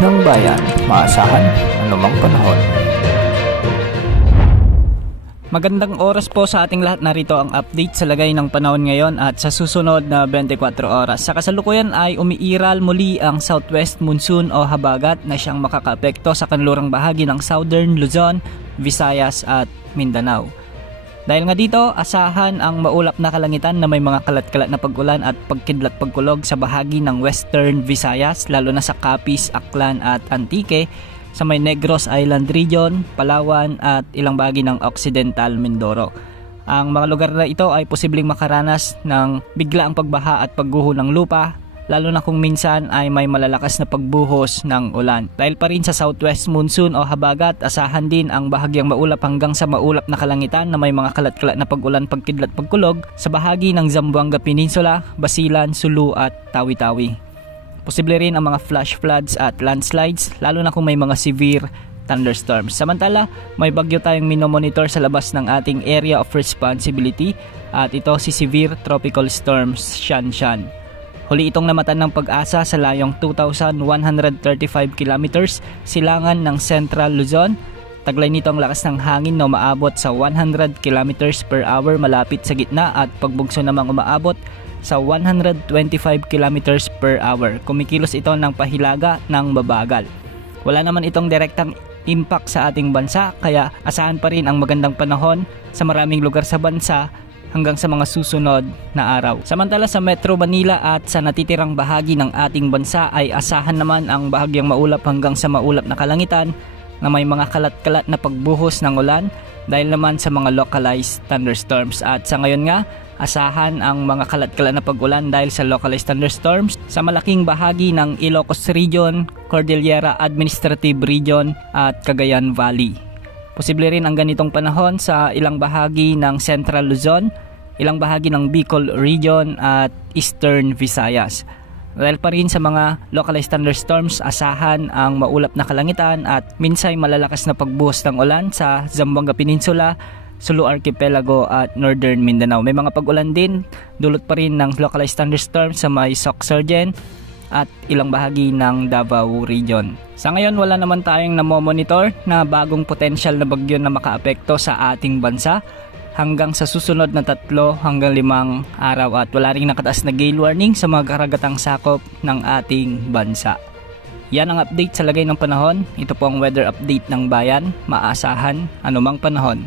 ng bayan, maasahan anumang panahon. Magandang oras po sa ating lahat. Narito ang update sa lagay ng panahon ngayon at sa susunod na 24 oras. Sa kasalukuyan ay umiiral muli ang southwest monsoon o habagat na siyang makakaapekto sa kanlurang bahagi ng Southern Luzon, Visayas at Mindanao. Dahil nga dito, asahan ang maulap na kalangitan na may mga kalat-kalat na pag-ulan at pagkidlat pagkulog sa bahagi ng Western Visayas, lalo na sa Capiz, Aklan at Antique, sa may Negros Island Region, Palawan at ilang bahagi ng Occidental Mindoro. Ang mga lugar na ito ay posibleng makaranas ng biglaang pagbaha at pagguho ng lupa, lalo na kung minsan ay may malalakas na pagbuhos ng ulan. Dahil pa rin sa southwest monsoon o habagat, asahan din ang bahagyang maulap hanggang sa maulap na kalangitan na may mga kalat-kalat na pag-ulan, pagkidlat, pagkulog sa bahagi ng Zamboanga Peninsula, Basilan, Sulu at Tawi-Tawi. Posible rin ang mga flash floods at landslides, lalo na kung may mga severe thunderstorms. Samantala, may bagyo tayong minomonitor sa labas ng ating area of responsibility at ito si Severe Tropical Storms Shanshan. Huli itong namatan ng Pag-asa sa layong 2,135 kilometers silangan ng Central Luzon. Taglay nito ang lakas ng hangin na umaabot sa 100 kilometers per hour malapit sa gitna at pagbugso namang umaabot sa 125 kilometers per hour. Kumikilos ito ng pahilaga ng mabagal. Wala naman itong direktang impact sa ating bansa, kaya asahan pa rin ang magandang panahon sa maraming lugar sa bansa hanggang sa mga susunod na araw. Samantala sa Metro Manila at sa natitirang bahagi ng ating bansa ay asahan naman ang bahagyang maulap hanggang sa maulap na kalangitan na may mga kalat-kalat na pagbuhos ng ulan dahil naman sa mga localized thunderstorms. At sa ngayon nga, asahan ang mga kalat-kalat na pag-ulan dahil sa localized thunderstorms sa malaking bahagi ng Ilocos Region, Cordillera Administrative Region at Cagayan Valley. Posible rin ang ganitong panahon sa ilang bahagi ng Central Luzon, ilang bahagi ng Bicol Region at Eastern Visayas. Dahil pa rin sa mga localized thunderstorms, asahan ang maulap na kalangitan at minsay malalakas na pagbuhos ng ulan sa Zamboanga Peninsula, Sulu Archipelago at Northern Mindanao. May mga pag-ulan din, dulot pa rin ng localized thunderstorms sa may Sorsogon at ilang bahagi ng Davao Region. Sa ngayon, wala naman tayong namomonitor na bagong potensyal na bagyo na makaapekto sa ating bansa hanggang sa susunod na 3 hanggang 5 araw at wala ring nakataas na gale warning sa mga karagatang sakop ng ating bansa. Yan ang update sa lagay ng panahon. Ito po ang weather update ng bayan, maasahan anumang panahon.